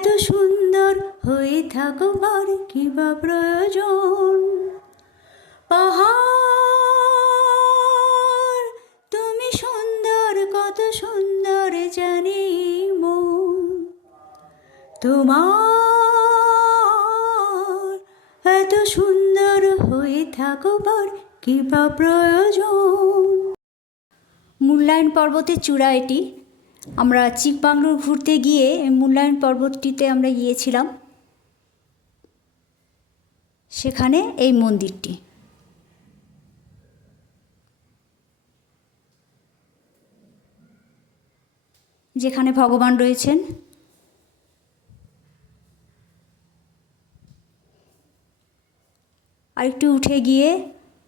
এত সুন্দর হয়ে থাকবার কি বা প্রয়োজন। পাহাড় তুমি সুন্দর, কত সুন্দর জানি মন, তোমার এত সুন্দর হয়ে থাকবার কি বা প্রয়োজন। মূল্যায়ন পর্বতের চূড়া এটি। আমরা চিকবাংলোর ঘুরতে গিয়ে মূল্যায়ন পর্বতটিতে আমরা গিয়েছিলাম, সেখানে এই মন্দিরটি। যেখানে ভগবান রয়েছেন। আরেকটু উঠে গিয়ে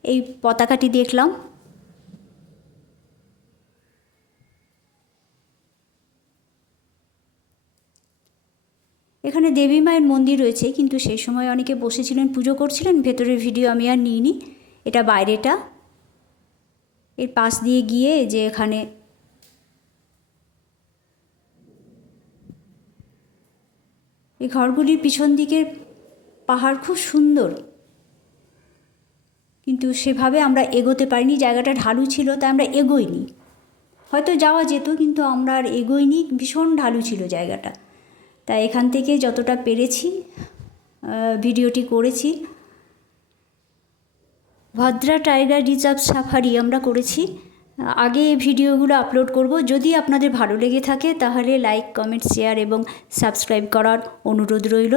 এই পতাকাটি দেখলাম। এখানে দেবী মায়ের মন্দির রয়েছে, কিন্তু সেই সময় অনেকে বসেছিলেন, পুজো করছিলেন। ভেতরের ভিডিও আমি আর নিইনি, এটা বাইরেটা। এর পাশ দিয়ে গিয়ে যে এখানে এই ঘরগুলির পিছন দিকের পাহাড় খুব সুন্দর, কিন্তু সেভাবে আমরা এগোতে পারিনি। জায়গাটা ঢালু ছিল, তাই আমরা এগোইনি। হয়তো যাওয়া যেত, কিন্তু আমরা আর এগোইনি, ভীষণ ঢালু ছিল জায়গাটা। তাই এখান থেকে যতটা পেরেছি ভিডিওটি করেছি। ভদ্রা টাইগার রিজার্ভ সাফারি আমরা করেছি। আগে ভিডিওগুলো আপলোড করব। যদি আপনাদের ভালো লেগে থাকে তাহলে লাইক, কমেন্ট, শেয়ার এবং সাবস্ক্রাইব করার অনুরোধ রইল।